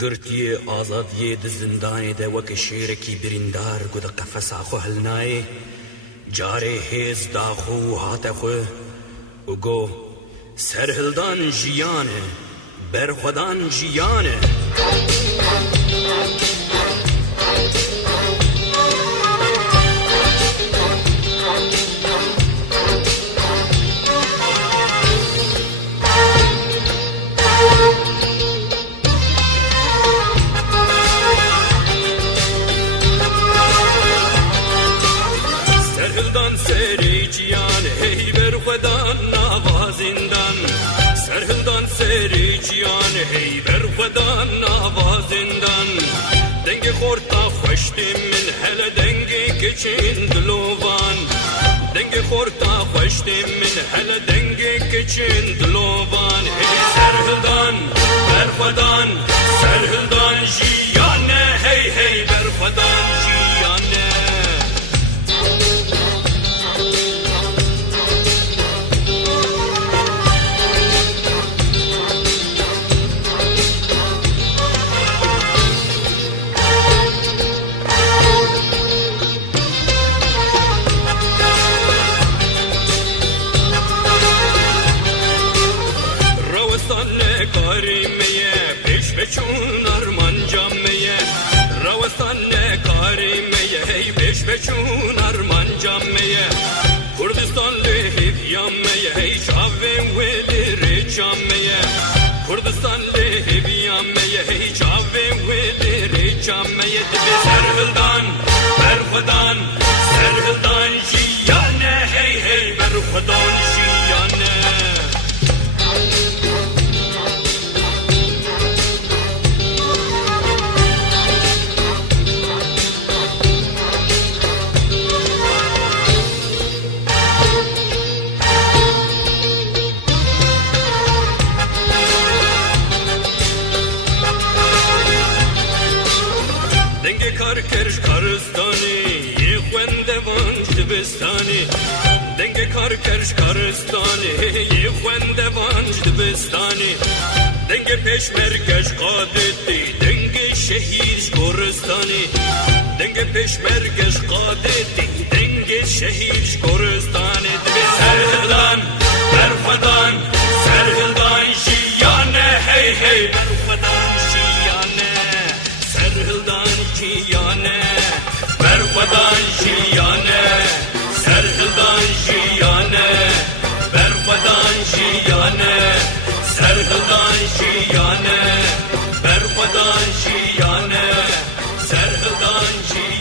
گرتی آزادی د زندان ده وک شیر کی بریندار گود قفس آخو هلنای جاره هیز داخو هات خو و گو سرهلدان جیانه برخودان جیانه هی بر خدان نوازندن دنگ خورتا خوشتی من هل دنگ کچین دلوان دنگ خورتا خوشتی من هل دنگ کچین دلوان هی سرهلدان بر خدان سرهلدان جیانه هی هی بر خدان جیانه چون ارمان جامعه روستان کاریمه هی بیش بچون ارمان جامعه کردستان لهیبیامه هی چاوین ولی ری جامعه کردستان لهیبیامه هی چاوین ولی ری جامعه دبی سرهلدان برخودان سرهلدان جیانه هی هی برخودان جیانه کرش کارستانی یه خونده وانج دبستانی دنگ کار کرش کارستانی یه خونده وانج دبستانی دنگ پیشمرگش قادتی دنگ شهیدش کورستانی دنگ پیشمرگش قادتی دنگ شهیدش کورستانی دبی سرهلدان برخودان سرهلدان جیانه هی هی برخودان جیانه سرهلدان جیانه برخودان جیانه سرهلدان جیانه برخودان جیانه سرهلدان جیانه برخودان جیانه سرهلدان جیانه